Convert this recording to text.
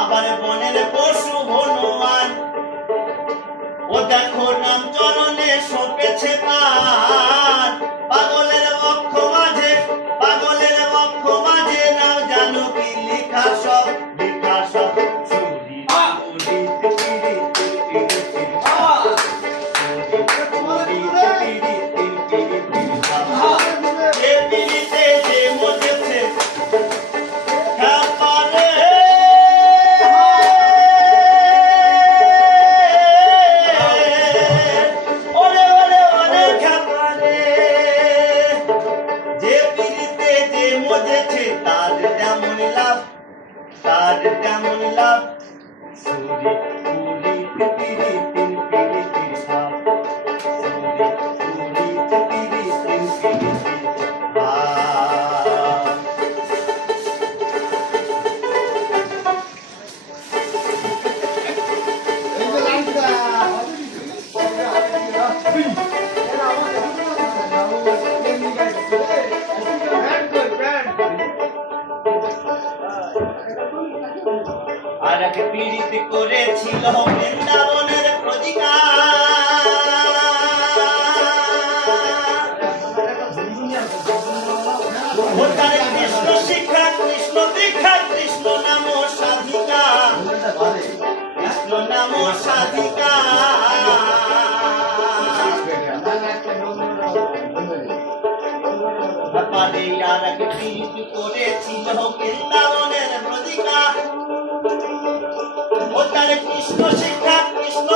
আবার বনের পশু হনুমান ও দেখো নাম চরণে সপেছে পান পাগলের বক্ষ মাঝে নাও জানো কি লেখা সব চুরি তার তেমন লাভ চুরি পুরি পিপিরি তিন পিরি তিন ভাব চুরি পুরি পিপিরি তিন পিরি তিন ভাব। আর এক পীড়িত করেছিল বৃন্দাবনের প্রতিকার তার কৃষ্ণ শিক্ষা কৃষ্ণ দীক্ষা কৃষ্ণ নাম সাধিকা কৃষ্ণ নাম সাধিকা আর এক পীড়িত করেছিল বৃন্দাবনের প্রতিকার ও তার কৃষ্ণ শিক্ষা কৃষ্ণ